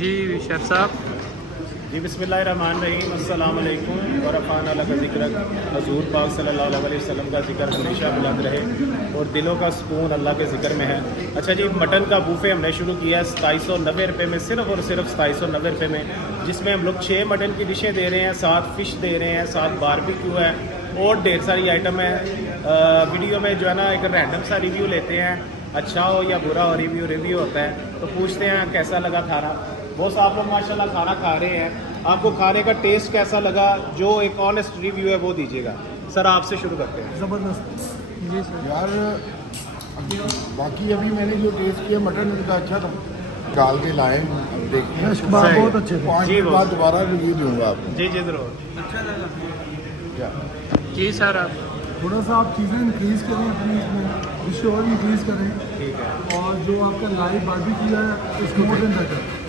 जी chef साहब। जी बिस्मिल्लाहिर्रहमानिर्रहीम, अस्सलाम वालेकुम व रफ़अना लका ज़िक्रक। हज़ूर पाक सल्लल्लाहु अलैहि वसल्लम का ज़िक्र हमेशा बुलंद रहे और दिलों का सुकून अल्लाह के ज़िक्र में है। अच्छा जी, मटन का बूफे हमने शुरू किया है 2790 रुपये में, सिर्फ़ और सिर्फ 2790 रुपये में, जिसमें हम लोग 6 मटन की डिशें दे रहे हैं, 7 फ़िश दे रहे हैं, 7 बारबेक्यू है और ढेर सारी आइटम है। वीडियो में जो है ना एक रैंडम सा रिव्यू लेते हैं, अच्छा हो या बुरा हो रिव्यू होता है, तो पूछते हैं कैसा लगा खाना। बहुत आप लोग माशाल्लाह खाना खा रहे हैं, आपको खाने का टेस्ट कैसा लगा, जो एक ऑनेस्ट रिव्यू है वो दीजिएगा। सर आपसे शुरू करते हैं। ज़बरदस्त जी सर। यार, बाकी अभी मैंने जो टेस्ट किया मटन उनका अच्छा था, डाल के लाए अब देखते हैं। बहुत अच्छे थे। 5 मिनट बाद दोबारा रिव्यू दूंगा आपको। जी जी ज़रूर। अच्छा लगा। क्या जी सर आप थोड़ा सा आप चीज़ें इंक्रीज़ करें अपनी इसमें, डिश और इंक्रीज़ करें, ठीक है। और जो आपका लाइव बारबेक्यू है इट्स मोर देन बेटर।